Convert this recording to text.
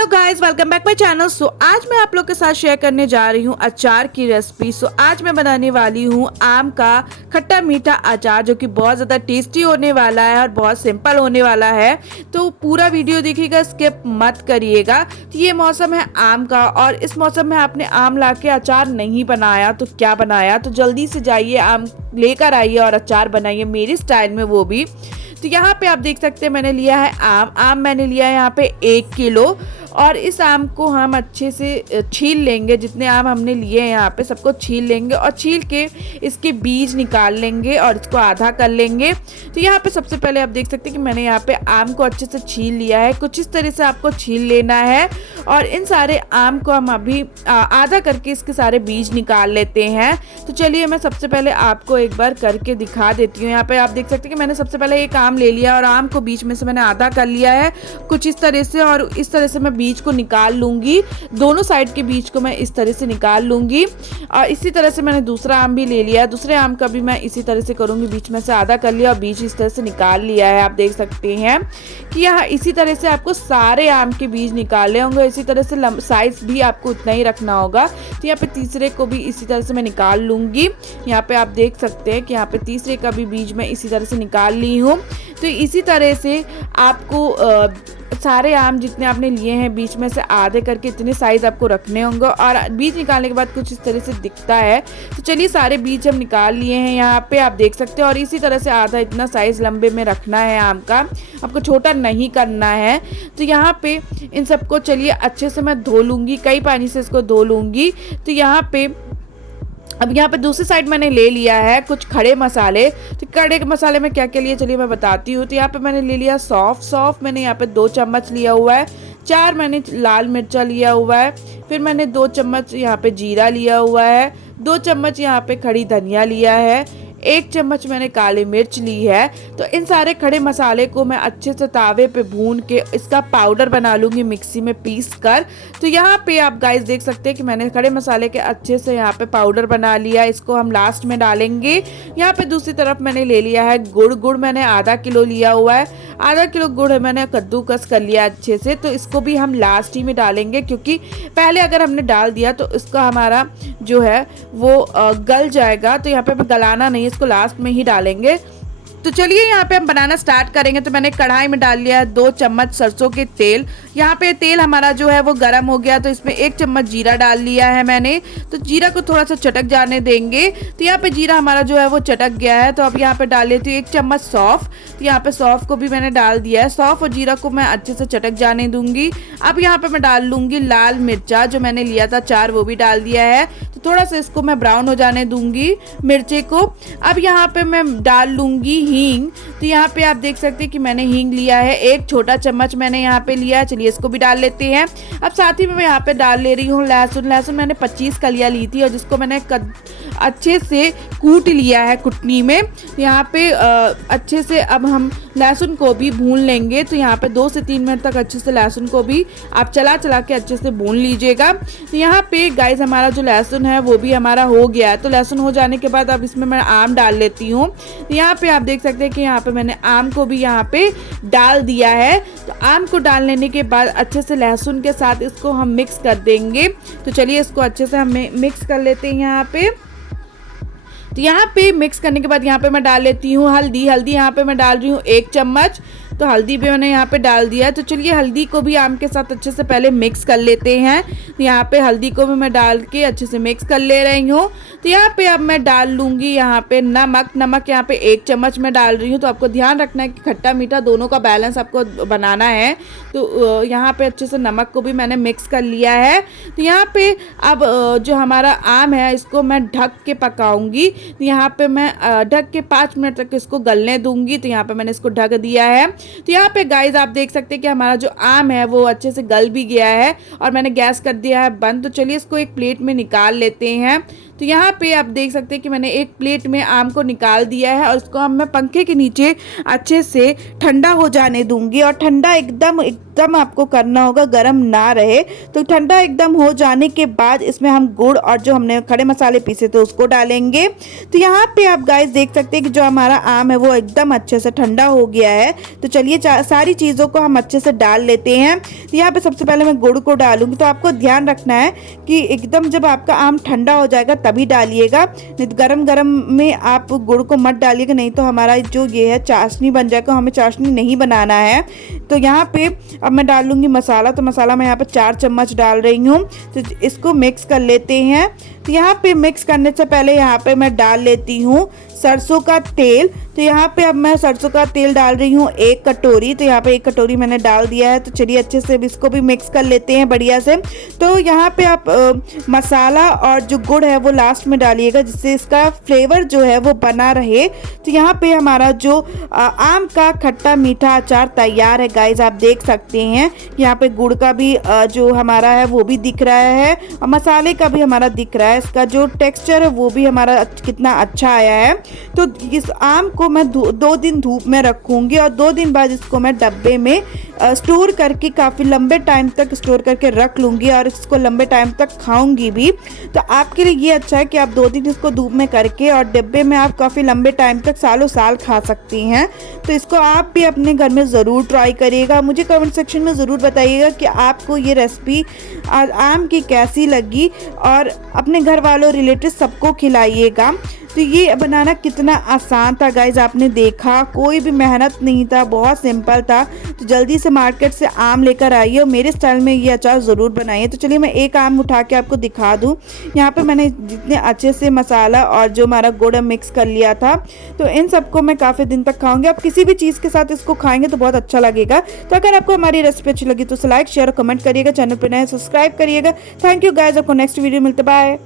Hello guys, welcome back my channel. आज मैं आप लोग के साथ शेयर करने जा रही हूँ अचार की रेसिपी। आज मैं बनाने वाली हूँ आम का खट्टा मीठा अचार, जो कि बहुत ज़्यादा टेस्टी होने वाला है और बहुत सिंपल होने वाला है। तो पूरा वीडियो देखिएगा, स्किप मत करिएगा। तो ये मौसम है आम का, और इस मौसम में आपने आम ला के अचार नहीं बनाया तो क्या बनाया। तो जल्दी से जाइए, आम लेकर आइए और अचार बनाइए मेरे स्टाइल में, वो भी। तो यहाँ पे आप देख सकते हैं मैंने लिया है आम मैंने लिया है यहाँ पे 1 किलो। और इस आम को हम अच्छे से छील लेंगे। जितने आम हमने लिए हैं यहाँ पे सबको छील लेंगे, और छील के इसके बीज निकाल लेंगे और इसको आधा कर लेंगे। तो यहाँ पे सबसे पहले आप देख सकते हैं कि मैंने यहाँ पे आम को अच्छे से छील लिया है। कुछ इस तरह से आपको छील लेना है, और इन सारे आम को हम अभी आधा करके इसके सारे बीज निकाल लेते हैं। तो चलिए मैं सबसे पहले आपको एक बार करके दिखा देती हूँ। यहाँ पे आप देख सकते हैं कि मैंने सबसे पहले एक आम ले लिया और आम को बीच में से मैंने आधा कर लिया है कुछ इस तरह से, और इस तरह से मैं बीज को निकाल लूंगी। दोनों साइड के बीज को मैं इस तरह से निकाल लूंगी। और इसी तरह से मैंने दूसरा आम भी ले लिया है, दूसरे आम का भी मैं इसी तरह से करूंगी। बीच में से आधा कर लिया और बीज इस तरह से निकाल लिया है। आप देख सकते हैं कि यहाँ इसी तरह से आपको सारे आम के बीज निकालने होंगे। इसी तरह से साइज भी आपको उतना ही रखना होगा। तो यहाँ पे तीसरे को भी इसी तरह से मैं निकाल लूंगी। यहाँ पे आप देख सकते हैं कि यहाँ पे तीसरे का भी बीज मैं इसी तरह से निकाल ली हूँ। तो इसी तरह से आपको सारे आम जितने आपने लिए हैं बीच में से आधे करके इतने साइज आपको रखने होंगे। और बीज निकालने के बाद कुछ इस तरह से दिखता है। तो चलिए सारे बीज हम निकाल लिए हैं यहाँ पे, आप देख सकते हैं। और इसी तरह से आधा इतना साइज लंबे में रखना है आम का, आपको छोटा नहीं करना है। तो यहाँ पे इन सबको चलिए अच्छे से मैं धो लूँगी, कई पानी से इसको धो लूँगी। तो यहाँ पे अब यहाँ पे दूसरी साइड मैंने ले लिया है कुछ खड़े मसाले। तो खड़े मसाले में क्या क्या लिए चलिए मैं बताती हूँ। तो यहाँ पे मैंने ले लिया सौंफ मैंने यहाँ पे 2 चम्मच लिया हुआ है। 4 मैंने लाल मिर्चा लिया हुआ है। फिर मैंने 2 चम्मच यहाँ पे जीरा लिया हुआ है। 2 चम्मच यहाँ पे खड़ी धनिया लिया है। 1 चम्मच मैंने काली मिर्च ली है। तो इन सारे खड़े मसाले को मैं अच्छे से तावे पे भून के इसका पाउडर बना लूँगी मिक्सी में पीस कर। तो यहाँ पे आप गाइस देख सकते हैं कि मैंने खड़े मसाले के अच्छे से यहाँ पे पाउडर बना लिया। इसको हम लास्ट में डालेंगे। यहाँ पे दूसरी तरफ मैंने ले लिया है गुड़ मैंने आधा किलो लिया हुआ है। आधा किलो गुड़ मैंने कद्दूकस कर लिया अच्छे से। तो इसको भी हम लास्ट ही में डालेंगे, क्योंकि पहले अगर हमने डाल दिया तो इसका हमारा जो है वो गल जाएगा। तो यहाँ पे गलाना नहीं, इसको लास्ट में ही डालेंगे। तो चलिए यहाँ पे हम बनाना स्टार्ट करेंगे। तो मैंने कढ़ाई में डाल लिया है 2 चम्मच सरसों के तेल। यहाँ पे तेल हमारा जो है वो गर्म हो गया, तो इसमें 1 चम्मच जीरा डाल लिया है मैंने। तो जीरा को थोड़ा सा चटक जाने देंगे। तो यहाँ पे जीरा हमारा जो है वो चटक गया है। तो अब यहाँ पे डाल लेती हूँ 1 चम्मच सौंफ। तो यहाँ पे सौंफ को भी मैंने डाल दिया है। सौंफ और जीरा को मैं अच्छे से चटक जाने दूंगी। अब यहाँ पे मैं डाल लूंगी लाल मिर्चा, जो मैंने लिया था 4, वो भी डाल दिया है। तो थोड़ा सा इसको मैं ब्राउन हो जाने दूंगी मिर्चे को। अब यहाँ पे मैं डाल लूंगी हींग। तो यहाँ पे आप देख सकते हैं कि मैंने हींग लिया है 1 छोटा चम्मच मैंने यहाँ पे लिया है। चलिए इसको भी डाल लेते हैं। अब साथ ही में मैं यहाँ पे डाल ले रही हूँ लहसुन मैंने 25 कलियाँ ली थी, और जिसको मैंने अच्छे से कूट लिया है कुटनी में। यहाँ पे अच्छे से अब हम लहसुन को भी भून लेंगे। तो यहाँ पे 2 से 3 मिनट तक अच्छे से लहसुन को भी आप चला के अच्छे से भून लीजिएगा। तो यहाँ पे गाइस हमारा जो लहसुन है वो भी हमारा हो गया है। तो लहसुन हो जाने के बाद अब इसमें मैं आम डाल लेती हूँ। तो यहाँ पे आप देख सकते हैं कि यहाँ पे मैंने आम को भी यहाँ पे डाल दिया है। तो आम को डाल लेने के बाद अच्छे से लहसुन के साथ इसको हम मिक्स कर देंगे। तो चलिए इसको अच्छे से हम मिक्स कर लेते हैं यहाँ पे। तो यहाँ पे मिक्स करने के बाद यहाँ पे मैं डाल लेती हूँ हल्दी यहाँ पे मैं डाल रही हूँ 1 चम्मच। तो हल्दी भी मैंने यहाँ पे डाल दिया। तो चलिए हल्दी को भी आम के साथ अच्छे से पहले मिक्स कर लेते हैं। तो यहाँ पे हल्दी को भी मैं डाल के अच्छे से मिक्स कर ले रही हूँ। तो यहाँ पे अब मैं डाल लूँगी यहाँ पे नमक यहाँ पे 1 चम्मच मैं डाल रही हूँ। तो आपको ध्यान रखना है कि खट्टा मीठा दोनों का बैलेंस आपको बनाना है। तो यहाँ पे अच्छे से नमक को भी मैंने मिक्स कर लिया है। तो यहाँ पे अब जो हमारा आम है इसको मैं ढक के पकाऊंगी। तो यहाँ पे मैं ढक के 5 मिनट तक इसको गलने दूंगी। तो यहाँ पे मैंने इसको ढक दिया है। तो यहाँ पे गाइस आप देख सकते हैं कि हमारा जो आम है वो अच्छे से गल भी गया है, और मैंने गैस कर दिया है बंद। तो चलिए इसको एक प्लेट में निकाल लेते हैं। तो यहाँ पे आप देख सकते हैं कि मैंने एक प्लेट में आम को निकाल दिया है और इसको हम मैं पंखे के नीचे अच्छे से ठंडा हो जाने दूंगी। और ठंडा एकदम आपको करना होगा, गर्म ना रहे। तो ठंडा एकदम हो जाने के बाद इसमें हम गुड़ और जो हमने खड़े मसाले पीसे थे उसको डालेंगे। तो यहाँ पे आप गाइस देख सकते हैं कि जो हमारा आम है वो एकदम अच्छे से ठंडा हो गया है। तो चलिए सारी चीज़ों को हम अच्छे से डाल लेते हैं। तो यहाँ पे सबसे पहले मैं गुड़ को डालूंगी। तो आपको ध्यान रखना है कि एकदम जब आपका आम ठंडा हो जाएगा तभी डालिएगा, नहीं तो गरम में आप गुड़ को मत डालिएगा, नहीं तो हमारा जो ये है चाशनी बन जाएगा। हमें चाशनी नहीं बनाना है। तो यहाँ पे अब मैं डाल लूँगी मसाला। तो मसाला मैं यहाँ पे 4 चम्मच डाल रही हूँ। तो इसको मिक्स कर लेते हैं। तो यहाँ पे मिक्स करने से पहले यहाँ पे मैं डाल लेती हूँ सरसों का तेल। तो यहाँ पे अब मैं सरसों का तेल डाल रही हूँ 1 कटोरी। तो यहाँ पे 1 कटोरी मैंने डाल दिया है। तो चलिए अच्छे से इसको भी मिक्स कर लेते हैं बढ़िया से। तो यहाँ पे आप मसाला और जो गुड़ है वो लास्ट में डालिएगा, जिससे इसका फ्लेवर जो है वो बना रहे। तो यहाँ पे हमारा जो आम का खट्टा मीठा अचार तैयार है गाइज। आप देख सकते हैं यहाँ पे गुड़ का भी जो हमारा है वो भी दिख रहा है और मसाले का भी हमारा दिख रहा है। इसका जो टेक्सचर है वो भी हमारा कितना अच्छा आया है। तो इस आम को मैं 2 दिन धूप में रखूंगी और 2 दिन बाद इसको मैं डब्बे में स्टोर करके काफ़ी लंबे टाइम तक स्टोर करके रख लूँगी और इसको लंबे टाइम तक खाऊंगी भी। तो आपके लिए ये अच्छा है कि आप 2 दिन इसको धूप में करके और डिब्बे में आप काफ़ी लंबे टाइम तक सालों साल खा सकती हैं। तो इसको आप भी अपने घर में ज़रूर ट्राई करिएगा। मुझे कमेंट सेक्शन में ज़रूर बताइएगा कि आपको ये रेसिपी आम की कैसी लगी और अपने घर वालों रिलेटिव सबको खिलाइएगा। तो ये बनाना कितना आसान था गाइज, आपने देखा, कोई भी मेहनत नहीं था, बहुत सिंपल था। तो जल्दी से मार्केट से आम लेकर आइए और मेरे स्टाइल में ये अचार ज़रूर बनाइए। तो चलिए मैं एक आम उठा के आपको दिखा दूँ। यहाँ पे मैंने जितने अच्छे से मसाला और जो हमारा गुड़ मिक्स कर लिया था, तो इन सबको मैं काफ़ी दिन तक खाऊंगी। आप किसी भी चीज़ के साथ इसको खाएंगे तो बहुत अच्छा लगेगा। तो अगर आपको हमारी रेसिपी अच्छी लगी तो लाइक शेयर और कमेंट करिएगा, चैनल पर नए सब्सक्राइब करिएगा। थैंक यू गाइज, आपको नेक्स्ट वीडियो मिलते, बाय।